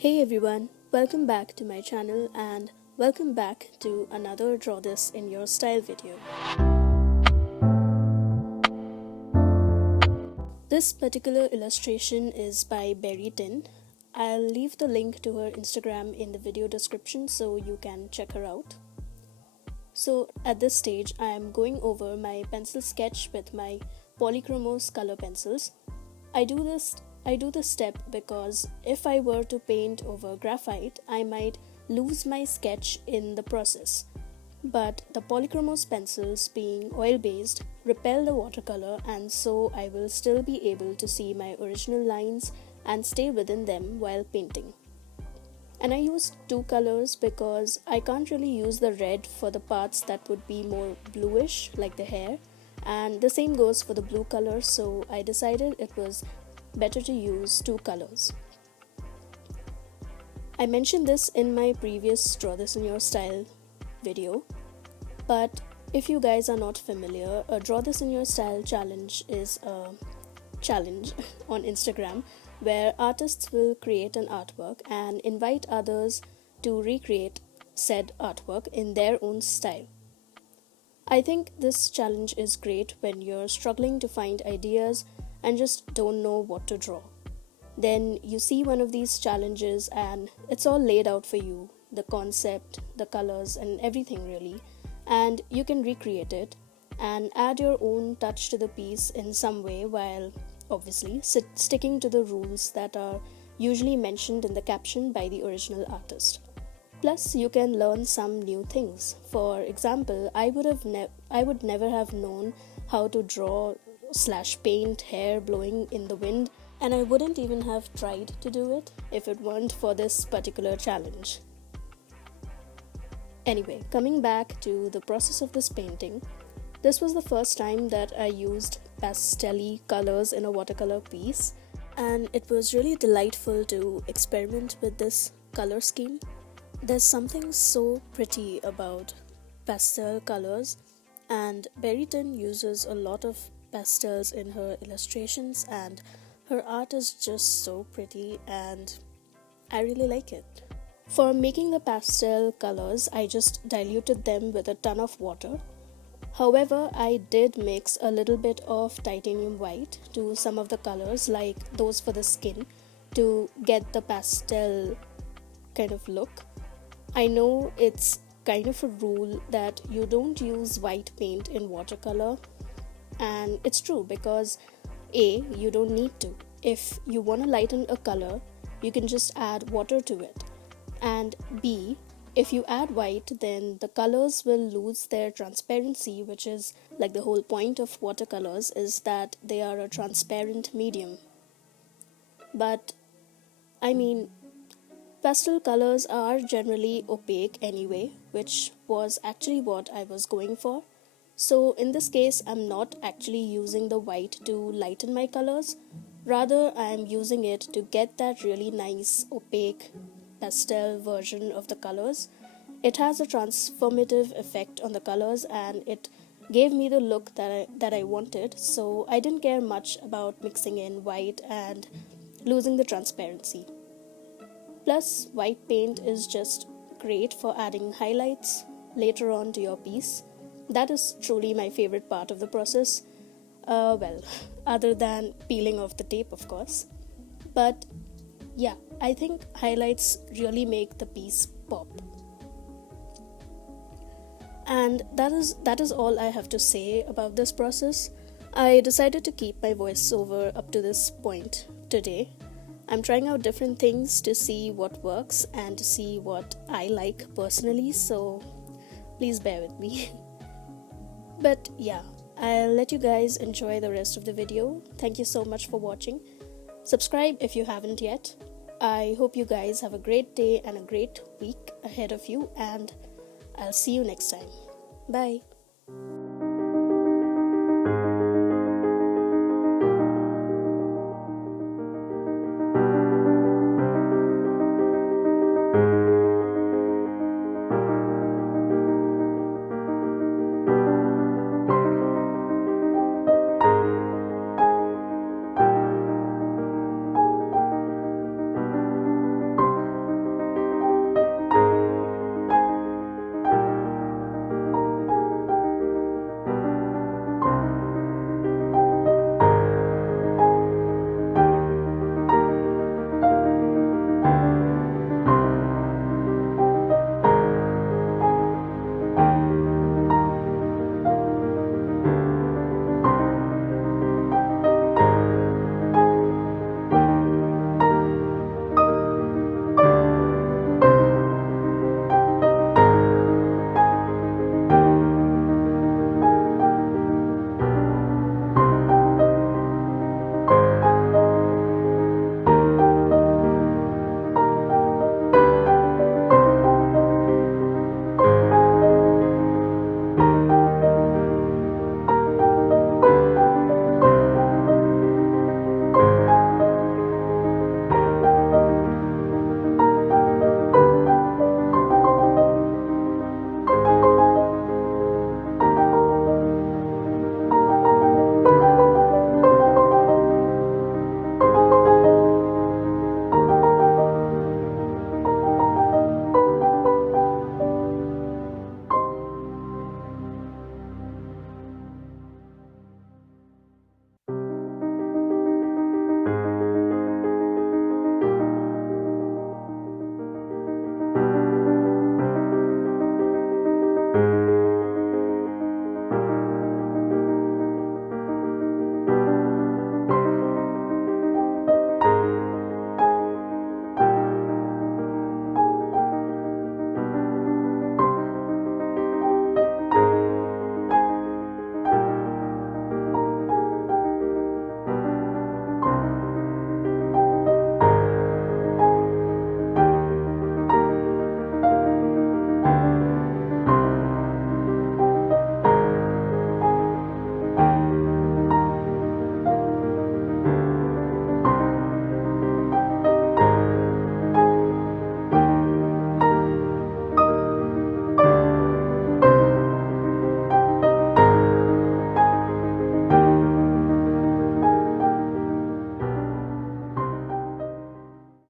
Hey everyone, welcome back to my channel and welcome back to another Draw This in Your Style video. This particular illustration is by Berrytinn. I'll leave the link to her Instagram in the video description so you can check her out. So at this stage I am going over my pencil sketch with my Polychromos color pencils. I do this step because if I were to paint over graphite, I might lose my sketch in the process. But the Polychromos pencils, being oil-based, repel the watercolor, and so I will still be able to see my original lines and stay within them while painting. And I used two colors because I can't really use the red for the parts that would be more bluish, like the hair, and the same goes for the blue color, so I decided it was better to use two colors. I mentioned this in my previous Draw This in Your Style video, but if you guys are not familiar, a Draw This in Your Style challenge is a challenge on Instagram where artists will create an artwork and invite others to recreate said artwork in their own style. I think this challenge is great when you're struggling to find ideas and just don't know what to draw. Then you see one of these challenges and it's all laid out for you, the concept, the colors and everything really, and you can recreate it and add your own touch to the piece in some way while obviously sticking to the rules that are usually mentioned in the caption by the original artist. Plus, you can learn some new things. For example, I would never have known how to draw / paint hair blowing in the wind, and I wouldn't even have tried to do it if it weren't for this particular challenge. Anyway, coming back to the process of this painting, this was the first time that I used pastel-y colors in a watercolor piece, and it was really delightful to experiment with this color scheme. There's something so pretty about pastel colors, and Berrytinn uses a lot of pastels in her illustrations, and her art is just so pretty and I really like it. For making the pastel colors, I just diluted them with a ton of water. However, I did mix a little bit of titanium white to some of the colors, like those for the skin, to get the pastel kind of look. I know it's kind of a rule that you don't use white paint in watercolor, and it's true because A, you don't need to. If you want to lighten a color, you can just add water to it. And B, if you add white, then the colors will lose their transparency, which is like the whole point of watercolors is that they are a transparent medium. But I mean, pastel colors are generally opaque anyway, which was actually what I was going for. So in this case, I'm not actually using the white to lighten my colors. Rather, I'm using it to get that really nice opaque pastel version of the colors. It has a transformative effect on the colors and it gave me the look that I wanted, so I didn't care much about mixing in white and losing the transparency. Plus, white paint is just great for adding highlights later on to your piece. That is truly my favorite part of the process. Other than peeling off the tape, of course. But yeah, I think highlights really make the piece pop. And that is all I have to say about this process. I decided to keep my voiceover up to this point today. I'm trying out different things to see what works and to see what I like personally, so please bear with me. But yeah, I'll let you guys enjoy the rest of the video. Thank you so much for watching. Subscribe if you haven't yet. I hope you guys have a great day and a great week ahead of you, and I'll see you next time. Bye.